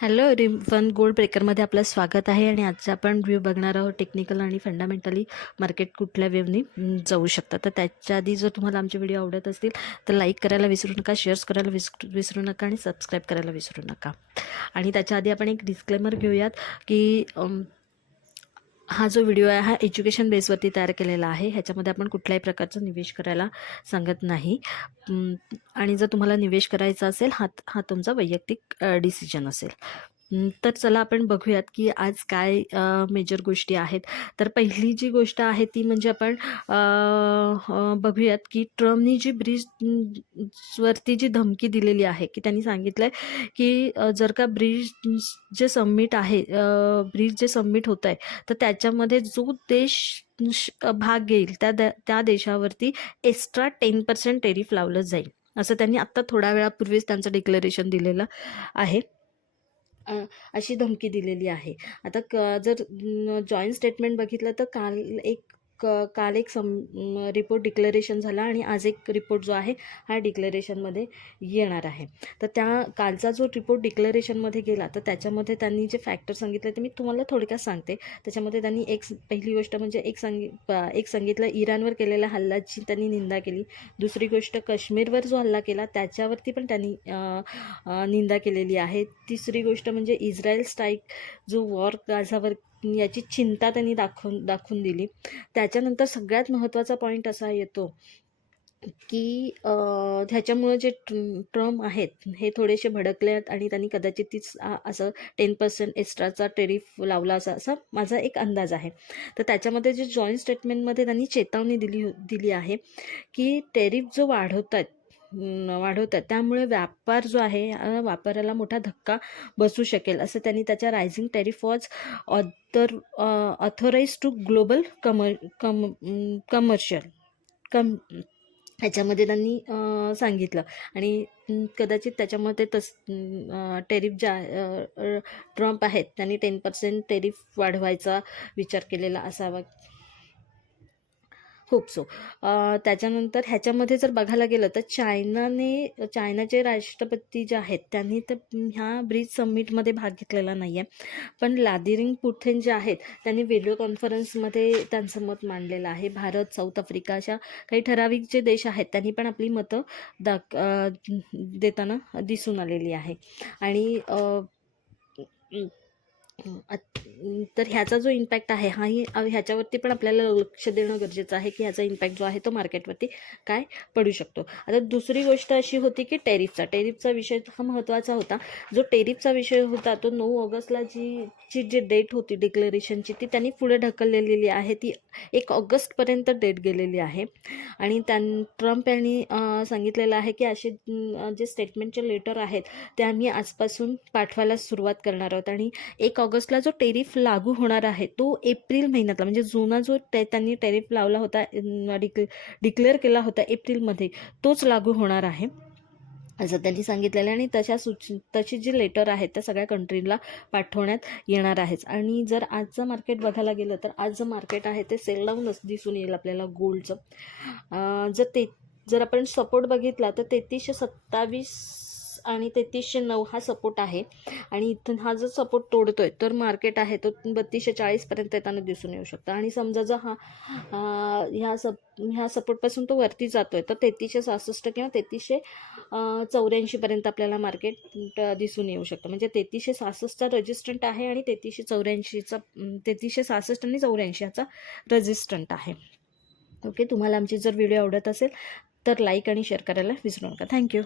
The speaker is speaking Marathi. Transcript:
हॅलो एव्हरीवन, गोल्ड ब्रेकरमध्ये आपलं स्वागत आहे. आणि आजचा आपण व्ह्यू बघणार आहोत टेक्निकल आणि फंडामेंटली मार्केट कुठल्या वेवनी जाऊ शकतं. तर त्याच्या आधी जर तुम्हाला आमचे व्हिडिओ आवडत असतील तर लाईक करायला विसरू नका, शेअर्स करायला विसरू नका आणि सबस्क्राईब करायला विसरू नका. आणि त्याच्या आधी आपण एक डिस्क्लेमर घेऊयात की हा जो व्हिडिओ आहे हा एज्युकेशन बेसवरती तयार केलेला आहे. ह्याच्यामध्ये आपण कुठल्याही प्रकारचा निवेश करायला सांगत नाही. आणि जर तुम्हाला निवेश करायचा असेल हा तुमचा वैयक्तिक डिसिजन असेल. तर चला आपण बघूयात की आज काय मेजर गोष्टी आहेत. तर पहिली जी गोष्ट आहे ती म्हणजे आपण बघूयात की ट्रम्पनी जी ब्रिजवरती जी धमकी दिलेली आहे की त्यांनी सांगितलं आहे की जर का ब्रिज जे सबमिट आहे ब्रिज जे सबमिट होत आहे तर त्याच्यामध्ये जो देश भाग घेईल त्या देशावरती एक्स्ट्रा 10% टेरिफ लावलं जाईल, असं त्यांनी आत्ता थोड्या वेळापूर्वीच त्यांचं डिक्लेरेशन दिलेलं आहे. अशी धमकी दिलेली आहे. आता जर जॉईंट स्टेटमेंट बघितलं तर काल एक रिपोर्ट डिक्लेरेशन झाला आणि आज एक रिपोर्ट जो आहे हा डिक्लेरेशनमध्ये येणार आहे. तर त्या कालचा जो रिपोर्ट डिक्लेरेशनमध्ये गेला तर त्याच्यामध्ये त्यांनी जे फॅक्टर सांगितले ते मी तुम्हाला थोडक्यात सांगते. त्याच्यामध्ये त्यांनी पहिली गोष्ट म्हणजे एक सांगितलं इराणवर केलेल्या हल्ल्याची त्यांनी निंदा केली. दुसरी गोष्ट काश्मीरवर जो हल्ला केला त्याच्यावरती पण त्यांनी निंदा केलेली आहे. तिसरी गोष्ट म्हणजे इस्रायल स्ट्राईक जो वॉर गाझावर याची चिंता त्यांनी दाखवून दिली. त्याच्यानंतर सगळ्यात महत्त्वाचा पॉईंट असा येतो की ह्याच्यामुळे जे ट्रम्प आहेत हे थोडेसे भडकले आहेत आणि त्यांनी कदाचित तीच असं 10% एक्स्ट्राचा टेरिफ लावला असा माझा एक अंदाज आहे. तर त्याच्यामध्ये जे जॉईंट स्टेटमेंटमध्ये त्यांनी चेतावणी दिली आहे की टेरिफ जो वाढवतात त्यामुळे व्यापार जो आहे व्यापाराला मोठा धक्का बसू शकेल, असं त्यांनी त्याच्या rising tariff was authorise to global commercial ह्याच्यामध्ये त्यांनी सांगितलं. आणि कदाचित त्याच्यामध्ये टेरिफ ज्या ट्रम्प आहेत त्यांनी 10% टेरिफ वाढवायचा विचार केलेला असावा. Hope so. त्याच्यानंतर ह्याच्यामध्ये जर बघायला गेलं तर चायनाचे राष्ट्रपती जे आहेत त्यांनी तर ह्या ब्रिज समिटमध्ये भाग घेतलेला नाही आहे. पण लादिरिंग पुटिन जे आहेत त्यांनी व्हिडिओ कॉन्फरन्समध्ये त्यांचं मत मांडलेलं आहे. भारत, साऊथ आफ्रिका अशा काही ठराविक जे देश आहेत त्यांनी पण आपली मतं देताना दिसून आलेली आहे. आणि तर ह्याचा जो इम्पॅक्ट आहे ह्याच्यावरती पण आपल्याला लक्ष देणं गरजेचं आहे की ह्याचा इम्पॅक्ट जो आहे तो मार्केटवरती काय पडू शकतो. आता दुसरी गोष्ट अशी होती की टेरिफचा विषय हा महत्त्वाचा होता. जो टेरिफचा विषय होता तो 9 ऑगस्टला जी डेट होती डिक्लेरेशनची ती त्यांनी पुढे ढकललेली आहे. ती 1 ऑगस्टपर्यंत डेट गेलेली आहे. आणि ट्रम्प यांनी सांगितलेलं आहे की असे जे स्टेटमेंटचे लेटर आहेत ते आम्ही आजपासून पाठवायला सुरुवात करणार आहोत. आणि 1 ऑगस्टला जो टेरिफ लागू होणार आहे तो एप्रिल महिन्यातला म्हणजे जुना जो त्यांनी टेरिफ लावला होता डिक्लेअर केला होता एप्रिलमध्ये तोच लागू होणार आहे असं त्यांनी सांगितलेलं आहे. आणि तशी जी लेटर आहेत त्या सगळ्या कंट्रीला पाठवण्यात येणार आहेच. आणि जर आजचं मार्केट बघायला गेलं तर आज जे मार्केट आहे ते सेल डाऊनच दिसून येईल आपल्याला गोल्डचं. जर आपण सपोर्ट बघितला तर 3327 आणि 3309 हा सपोर्ट आहे. आणि इथून हा जर सपोर्ट तोडतोय तर मार्केट आहे तो 3240 पर्यंत येताना दिसून येऊ शकतं. आणि समजा जर ह्या सपोर्टपासून तो वरती जातोय तर 3366 किंवा 3384 पर्यंत आपल्याला मार्केट दिसून येऊ शकतं. म्हणजे 3366चा रेजिस्टंट आहे आणि 3366 आणि 84 ह्याचा रेजिस्टंट आहे. ओके, तुम्हाला आमची जर व्हिडिओ आवडत असेल तर लाईक आणि शेअर करायला विसरू नका. थँक्यू.